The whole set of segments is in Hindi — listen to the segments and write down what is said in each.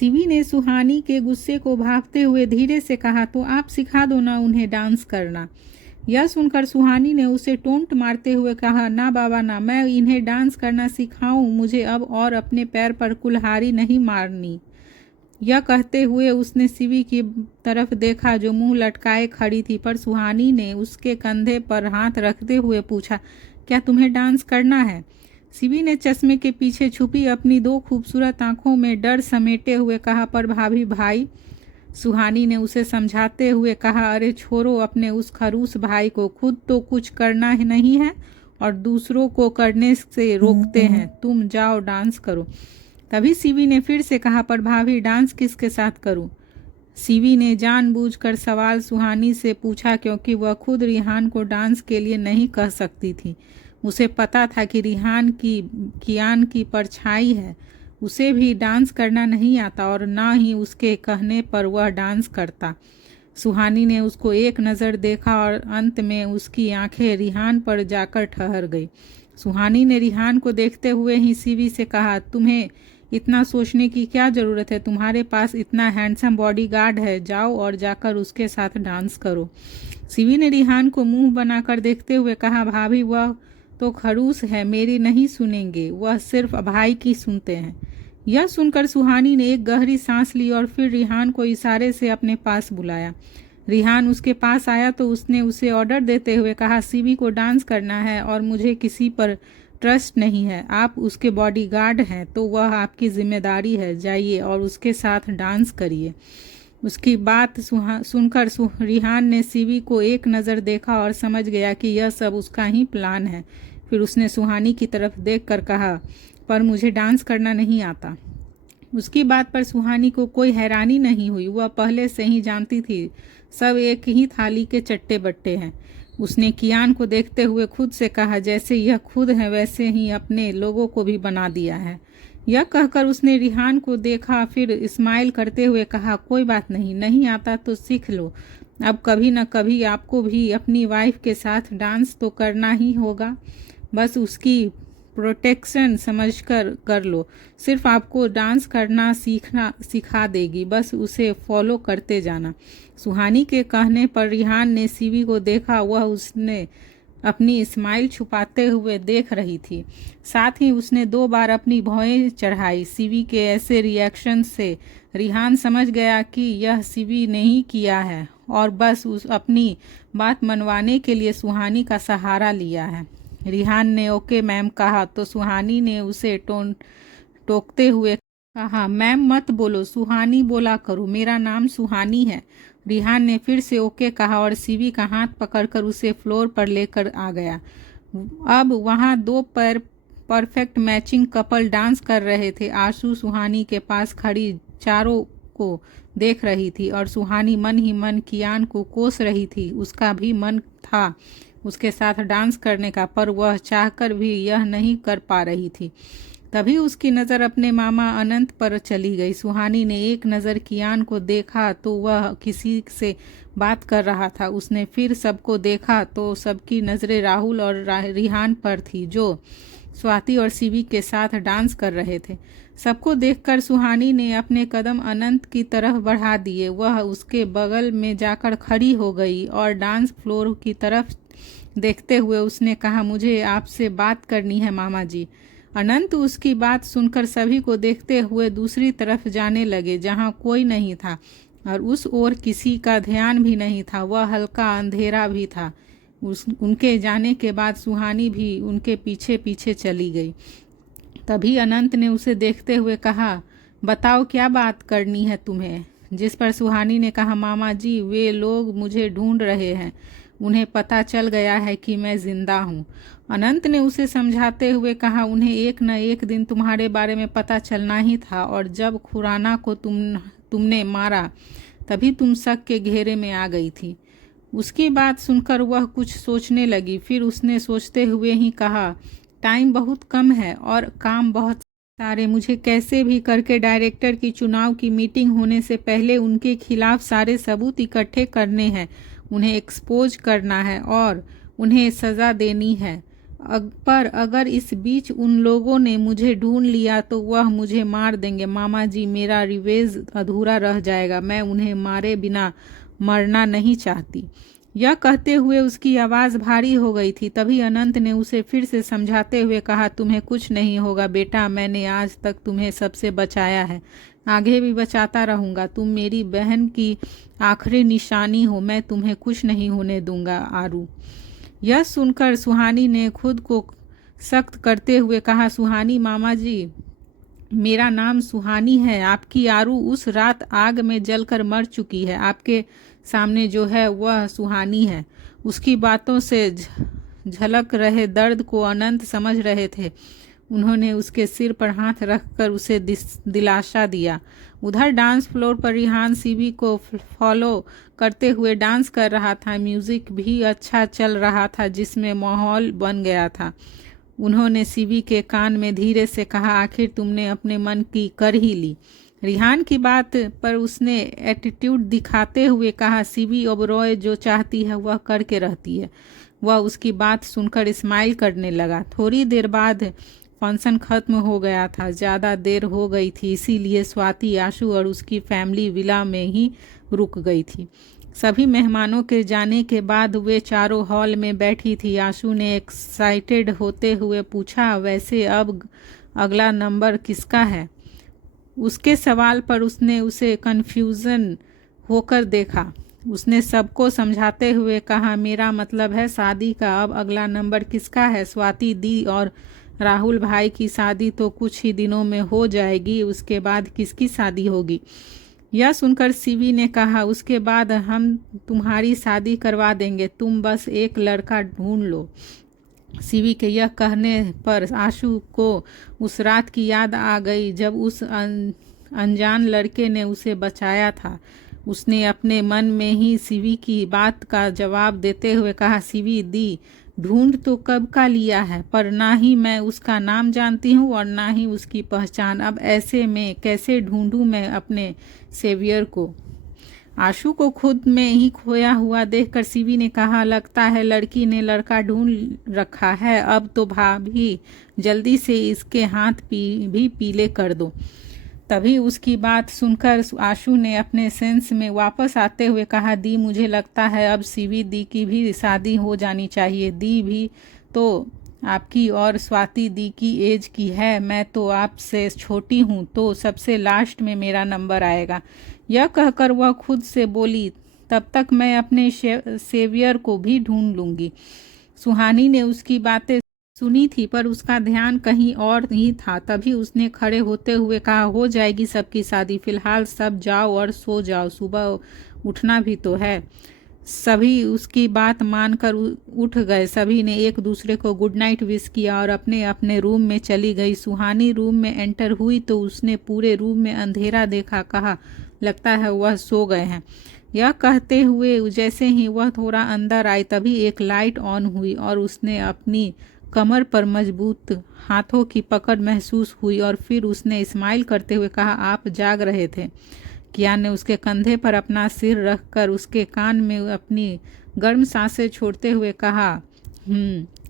शिवी ने सुहानी के गुस्से को भांपते हुए धीरे से कहा, तो आप सिखा दो ना उन्हें डांस करना। यह सुनकर सुहानी ने उसे टोंट मारते हुए कहा, ना बाबा ना, मैं इन्हें डांस करना सिखाऊं, मुझे अब और अपने पैर पर कुल्हाड़ी नहीं मारनी। यह कहते हुए उसने शिवी की तरफ देखा जो मुंह लटकाए खड़ी थी, पर सुहानी ने उसके कंधे पर हाथ रखते हुए पूछा, क्या तुम्हें डांस करना है? शिवी ने चश्मे के पीछे छुपी अपनी दो खूबसूरत आंखों में डर समेटे हुए कहा, पर भाभी भाई। सुहानी ने उसे समझाते हुए कहा, अरे छोड़ो अपने उस खरूस भाई को, खुद तो कुछ करना ही नहीं है और दूसरों को करने से रोकते हैं, तुम जाओ डांस करो। तभी शिवी ने फिर से कहा, पर भाभी डांस किसके साथ करूं? शिवी ने जानबूझकर सवाल सुहानी से पूछा क्योंकि वह खुद रिहान को डांस के लिए नहीं कह सकती थी। उसे पता था कि रिहान की कियान की परछाई है, उसे भी डांस करना नहीं आता और ना ही उसके कहने पर वह डांस करता। सुहानी ने उसको एक नज़र देखा और अंत में उसकी आंखें रिहान पर जाकर ठहर गई। सुहानी ने रिहान को देखते हुए ही शिवी से कहा, तुम्हें इतना सोचने की क्या ज़रूरत है, तुम्हारे पास इतना हैंडसम बॉडीगार्ड है, जाओ और जाकर उसके साथ डांस करो। शिवी ने रिहान को मुंह बनाकर देखते हुए कहा, भाभी वह तो खड़ूस है, मेरी नहीं सुनेंगे, वह सिर्फ भाई की सुनते हैं। यह सुनकर सुहानी ने एक गहरी सांस ली और फिर रिहान को इशारे से अपने पास बुलाया। रिहान उसके पास आया तो उसने उसे ऑर्डर देते हुए कहा, शिवी को डांस करना है और मुझे किसी पर ट्रस्ट नहीं है, आप उसके बॉडीगार्ड हैं तो वह आपकी जिम्मेदारी है, जाइए और उसके साथ डांस करिए। उसकी बात सुनकर रिहान ने शिवी को एक नज़र देखा और समझ गया कि यह सब उसका ही प्लान है। फिर उसने सुहानी की तरफ देखकर कहा, पर मुझे डांस करना नहीं आता। उसकी बात पर सुहानी को कोई हैरानी नहीं हुई, वह पहले से ही जानती थी सब एक ही थाली के चट्टे बट्टे हैं। उसने कियान को देखते हुए खुद से कहा, जैसे यह खुद है वैसे ही अपने लोगों को भी बना दिया है। यह कहकर उसने रिहान को देखा, फिर स्माइल करते हुए कहा, कोई बात नहीं, नहीं आता तो सीख लो, अब कभी न कभी आपको भी अपनी वाइफ के साथ डांस तो करना ही होगा, बस उसकी प्रोटेक्शन समझकर कर लो, सिर्फ आपको डांस करना सिखा देगी, बस उसे फॉलो करते जाना। सुहानी के कहने पर रिहान ने शिवी को देखा, वह उसने अपनी स्माइल छुपाते हुए देख रही थी। साथ ही उसने 2 बार अपनी भौहें चढ़ाई। शिवी के ऐसे रिएक्शन से रिहान समझ गया कि यह शिवी ने ही किया है और बस उस अपनी बात मनवाने के लिए सुहानी का सहारा लिया है। रिहान ने ओके मैम कहा तो सुहानी ने उसे टोकते हुए कहा, मैम मत बोलो, सुहानी बोला करो, मेरा नाम सुहानी है। रिहान ने फिर से ओके कहा और शिवी का हाथ पकड़कर उसे फ्लोर पर लेकर आ गया। अब वहाँ 2 परफेक्ट मैचिंग कपल डांस कर रहे थे। आशु सुहानी के पास खड़ी चारों को देख रही थी और सुहानी मन ही मन कियान को कोस रही थी। उसका भी मन था उसके साथ डांस करने का, पर वह चाहकर भी यह नहीं कर पा रही थी। तभी उसकी नज़र अपने मामा अनंत पर चली गई। सुहानी ने एक नज़र कियान को देखा तो वह किसी से बात कर रहा था। उसने फिर सबको देखा तो सबकी नज़रें राहुल और रिहान पर थी जो स्वाति और शिवी के साथ डांस कर रहे थे। सबको देखकर सुहानी ने अपने कदम अनंत की तरफ बढ़ा दिए। वह उसके बगल में जाकर खड़ी हो गई और डांस फ्लोर की तरफ देखते हुए उसने कहा, मुझे आपसे बात करनी है मामा जी। अनंत उसकी बात सुनकर सभी को देखते हुए दूसरी तरफ जाने लगे जहां कोई नहीं था और उस ओर किसी का ध्यान भी नहीं था। वह हल्का अंधेरा भी था। उनके जाने के बाद सुहानी भी उनके पीछे पीछे चली गई। तभी अनंत ने उसे देखते हुए कहा, बताओ क्या बात करनी है तुम्हें? जिस पर सुहानी ने कहा, मामा जी वे लोग मुझे ढूंढ रहे हैं, उन्हें पता चल गया है कि मैं जिंदा हूँ। अनंत ने उसे समझाते हुए कहा, उन्हें एक न एक दिन तुम्हारे बारे में पता चलना ही था और जब खुराना को तुमने मारा तभी तुम शक के घेरे में आ गई थी। उसकी बात सुनकर वह कुछ सोचने लगी, फिर उसने सोचते हुए ही कहा, टाइम बहुत कम है और काम बहुत सारे, मुझे कैसे भी करके डायरेक्टर की चुनाव की मीटिंग होने से पहले उनके खिलाफ सारे सबूत इकट्ठे करने हैं, उन्हें एक्सपोज करना है और उन्हें सज़ा देनी है। पर अगर इस बीच उन लोगों ने मुझे ढूंढ लिया तो वह मुझे मार देंगे। मामा जी, मेरा रिवेज अधूरा रह जाएगा। मैं उन्हें मारे बिना मरना नहीं चाहती। यह कहते हुए उसकी आवाज़ भारी हो गई थी। तभी अनंत ने उसे फिर से समझाते हुए कहा, तुम्हें कुछ नहीं होगा बेटा, मैंने आज तक तुम्हें सबसे बचाया है, आगे भी बचाता रहूँगा। तुम मेरी बहन की आखिरी निशानी हो, मैं तुम्हें कुछ नहीं होने दूंगा आरू। यह सुनकर सुहानी ने खुद को सख्त करते हुए कहा, सुहानी मामा जी, मेरा नाम सुहानी है। आपकी आरू उस रात आग में जलकर मर चुकी है। आपके सामने जो है वह सुहानी है। उसकी बातों से झलक रहे दर्द को अनंत समझ रहे थे। उन्होंने उसके सिर पर हाथ रखकर उसे दिलासा दिया। उधर डांस फ्लोर पर रिहान सीवी को फॉलो करते हुए डांस कर रहा था। म्यूजिक भी अच्छा चल रहा था जिसमें माहौल बन गया था। उन्होंने सीवी के कान में धीरे से कहा, आखिर तुमने अपने मन की कर ही ली। रिहान की बात पर उसने एटीट्यूड दिखाते हुए कहा, सीवी ओबरॉय जो चाहती है वह करके रहती है। वह उसकी बात सुनकर स्माइल करने लगा। थोड़ी देर बाद फंक्शन खत्म हो गया था। ज़्यादा देर हो गई थी, इसीलिए स्वाति, आशु और उसकी फैमिली विला में ही रुक गई थी। सभी मेहमानों के जाने के बाद वे चारों हॉल में बैठी थी। आशु ने एक्साइटेड होते हुए पूछा, वैसे अब अगला नंबर किसका है? उसके सवाल पर उसने उसे कन्फ्यूज़न होकर देखा। उसने सबको समझाते हुए कहा, मेरा मतलब है शादी का। अब अगला नंबर किसका है? स्वाति दी और राहुल भाई की शादी तो कुछ ही दिनों में हो जाएगी, उसके बाद किसकी शादी होगी? यह सुनकर सीवी ने कहा, उसके बाद हम तुम्हारी शादी करवा देंगे, तुम बस एक लड़का ढूंढ लो। सीवी के यह कहने पर आशु को उस रात की याद आ गई जब उस अनजान लड़के ने उसे बचाया था। उसने अपने मन में ही सीवी की बात का जवाब देते हुए कहा, सीवी दी, ढूंढ तो कब का लिया है, पर ना ही मैं उसका नाम जानती हूँ और ना ही उसकी पहचान। अब ऐसे में कैसे ढूंढूं मैं अपने सेवियर को? आशु को खुद में ही खोया हुआ देखकर सीवी ने कहा, लगता है लड़की ने लड़का ढूंढ रखा है। अब तो भाभी जल्दी से इसके हाथ भी पीले कर दो। तभी उसकी बात सुनकर आशु ने अपने सेंस में वापस आते हुए कहा, दी, मुझे लगता है अब सीवी दी की भी शादी हो जानी चाहिए। दी भी तो आपकी और स्वाति दी की एज की है, मैं तो आपसे छोटी हूँ, तो सबसे लास्ट में मेरा नंबर आएगा। यह कहकर वह खुद से बोली, तब तक मैं अपने सेवियर को भी ढूंढ लूँगी। सुहानी ने उसकी बातें सुनी थी पर उसका ध्यान कहीं और ही था। तभी उसने खड़े होते हुए कहा, हो जाएगी सबकी शादी, फिलहाल सब जाओ और सो जाओ, सुबह उठना भी तो है। सभी उसकी बात मानकर उठ गए। सभी ने एक दूसरे को गुड नाइट विश किया और अपने अपने रूम में चली गई। सुहानी रूम में एंटर हुई तो उसने पूरे रूम में अंधेरा देखा। कहा, लगता है वह सो गए हैं। यह कहते हुए जैसे ही वह थोड़ा अंदर आई तभी एक लाइट ऑन हुई और उसने अपनी कमर पर मजबूत हाथों की पकड़ महसूस हुई और फिर उसने स्माइल करते हुए कहा, आप जाग रहे थे? कियान ने उसके कंधे पर अपना सिर रखकर उसके कान में अपनी गर्म सांसें छोड़ते हुए कहा,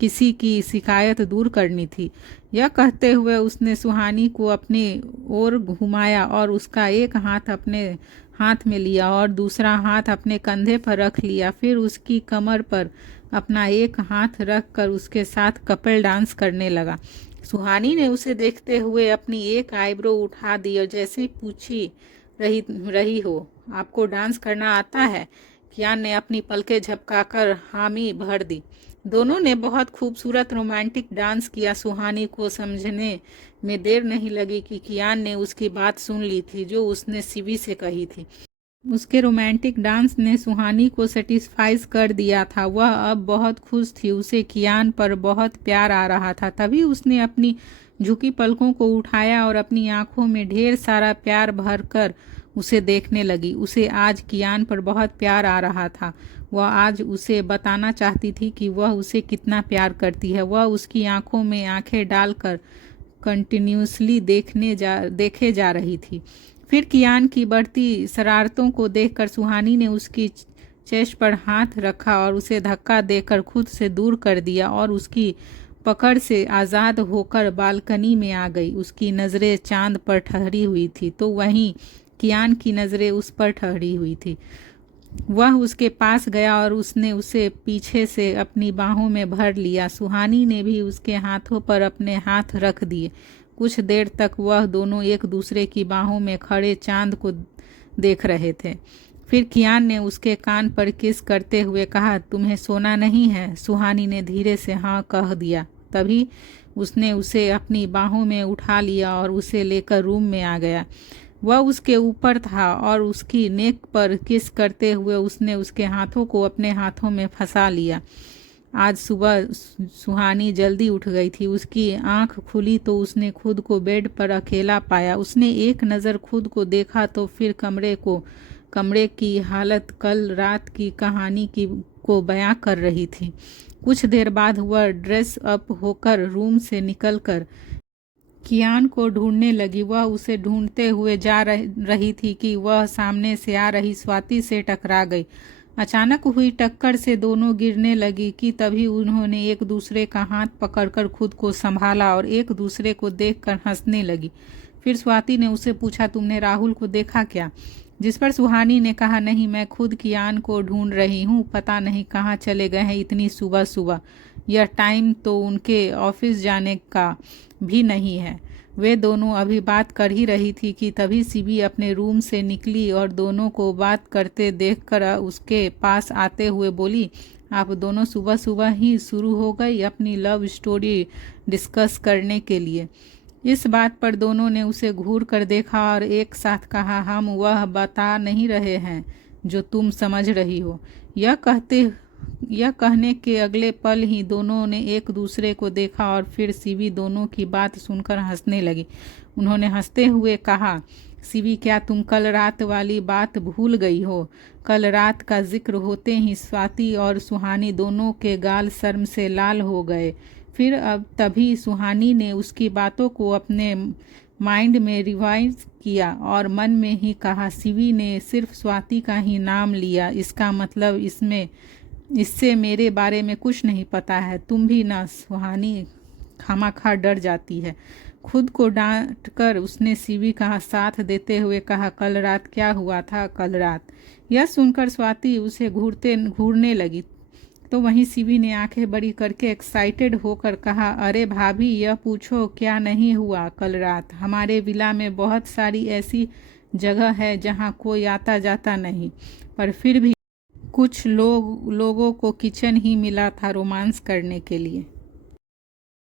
किसी की शिकायत दूर करनी थी। यह कहते हुए उसने सुहानी को अपनी ओर घुमाया और उसका एक हाथ अपने हाथ में लिया और दूसरा हाथ अपने कंधे पर रख लिया। फिर उसकी कमर पर अपना एक हाथ रख कर उसके साथ कपल डांस करने लगा। सुहानी ने उसे देखते हुए अपनी एक आईब्रो उठा दी और जैसे पूछी रही हो, आपको डांस करना आता है? कियान ने अपनी पलकें झपकाकर हामी भर दी। दोनों ने बहुत खूबसूरत रोमांटिक डांस किया। सुहानी को समझने में देर नहीं लगी कि कियान ने उसकी बात सुन ली थी जो उसने सीवी से कही थी। उसके रोमांटिक डांस ने सुहानी को सेटिस्फाइज कर दिया था। वह अब बहुत खुश थी। उसे कियान पर बहुत प्यार आ रहा था। तभी उसने अपनी झुकी पलकों को उठाया और अपनी आंखों में ढेर सारा प्यार भरकर उसे देखने लगी। उसे आज कियान पर बहुत प्यार आ रहा था। वह आज उसे बताना चाहती थी कि वह उसे कितना प्यार करती है। वह उसकी आंखों में आंखें डालकर कंटिन्यूसली देखे जा रही थी। फिर कियान की बढ़ती शरारतों को देखकर सुहानी ने उसकी चेस्ट पर हाथ रखा और उसे धक्का देकर खुद से दूर कर दिया और उसकी पकड़ से आज़ाद होकर बालकनी में आ गई। उसकी नज़रें चांद पर ठहरी हुई थी तो वहीं कियान की नज़रें उस पर ठहरी हुई थी। वह उसके पास गया और उसने उसे पीछे से अपनी बाहों में भर लिया। सुहानी ने भी उसके हाथों पर अपने हाथ रख दिए। कुछ देर तक वह दोनों एक दूसरे की बाहों में खड़े चांद को देख रहे थे। फिर कियान ने उसके कान पर किस करते हुए कहा, तुम्हें सोना नहीं है? सुहानी ने धीरे से हाँ कह दिया। तभी उसने उसे अपनी बाहों में उठा लिया और उसे लेकर रूम में आ गया। वह उसके ऊपर था और उसकी नेक पर किस करते हुए उसने उसके हाथों को अपने हाथों में फंसा लिया। आज सुबह सुहानी जल्दी उठ गई थी। उसकी आंख खुली तो उसने खुद को बेड पर अकेला पाया। उसने एक नज़र खुद को देखा तो फिर कमरे की हालत कल रात की कहानी को बयां कर रही थी। कुछ देर बाद वह ड्रेस अप होकर रूम से निकलकर कियान को ढूंढने लगी। वह उसे ढूंढते हुए जा रही थी कि वह सामने से आ रही स्वाति से टकरा गई। अचानक हुई टक्कर से दोनों गिरने लगी कि तभी उन्होंने एक दूसरे का हाथ पकड़कर खुद को संभाला और एक दूसरे को देखकर हंसने लगी। फिर स्वाति ने उससे पूछा, तुमने राहुल को देखा क्या? जिस पर सुहानी ने कहा, नहीं, मैं खुद कियान को ढूंढ रही हूँ, पता नहीं कहाँ चले गए हैं इतनी सुबह सुबह। यह टाइम तो उनके ऑफिस जाने का भी नहीं है। वे दोनों अभी बात कर ही रही थी कि तभी सीबी अपने रूम से निकली और दोनों को बात करते देखकर उसके पास आते हुए बोली, आप दोनों सुबह सुबह ही शुरू हो गई अपनी लव स्टोरी डिस्कस करने के लिए। इस बात पर दोनों ने उसे घूर कर देखा और एक साथ कहा, हम वह बता नहीं रहे हैं जो तुम समझ रही हो। यह कहने के अगले पल ही दोनों ने एक दूसरे को देखा और फिर सीबी दोनों की बात सुनकर हंसने लगी। उन्होंने हंसते हुए कहा, सीबी, क्या तुम कल रात वाली बात भूल गई हो? कल रात का जिक्र होते ही स्वाति और सुहानी दोनों के गाल शर्म से लाल हो गए। फिर अब तभी सुहानी ने उसकी बातों को अपने माइंड में रिवाइज किया और मन में ही कहा, सीबी ने सिर्फ स्वाति का ही नाम लिया, इसका मतलब इससे मेरे बारे में कुछ नहीं पता है। तुम भी ना? सुहानी खामाखा डर जाती है। खुद को डांट कर उसने सीबी का साथ देते हुए कहा, कल रात क्या हुआ था? कल रात? यह सुनकर स्वाति उसे घूरने लगी तो वहीं सीबी ने आंखें बड़ी करके एक्साइटेड होकर कहा, अरे भाभी, यह पूछो क्या नहीं हुआ कल रात? हमारे विला में बहुत सारी ऐसी जगह है जहाँ कोई आता जाता नहीं, पर फिर भी कुछ लोगों को किचन ही मिला था रोमांस करने के लिए।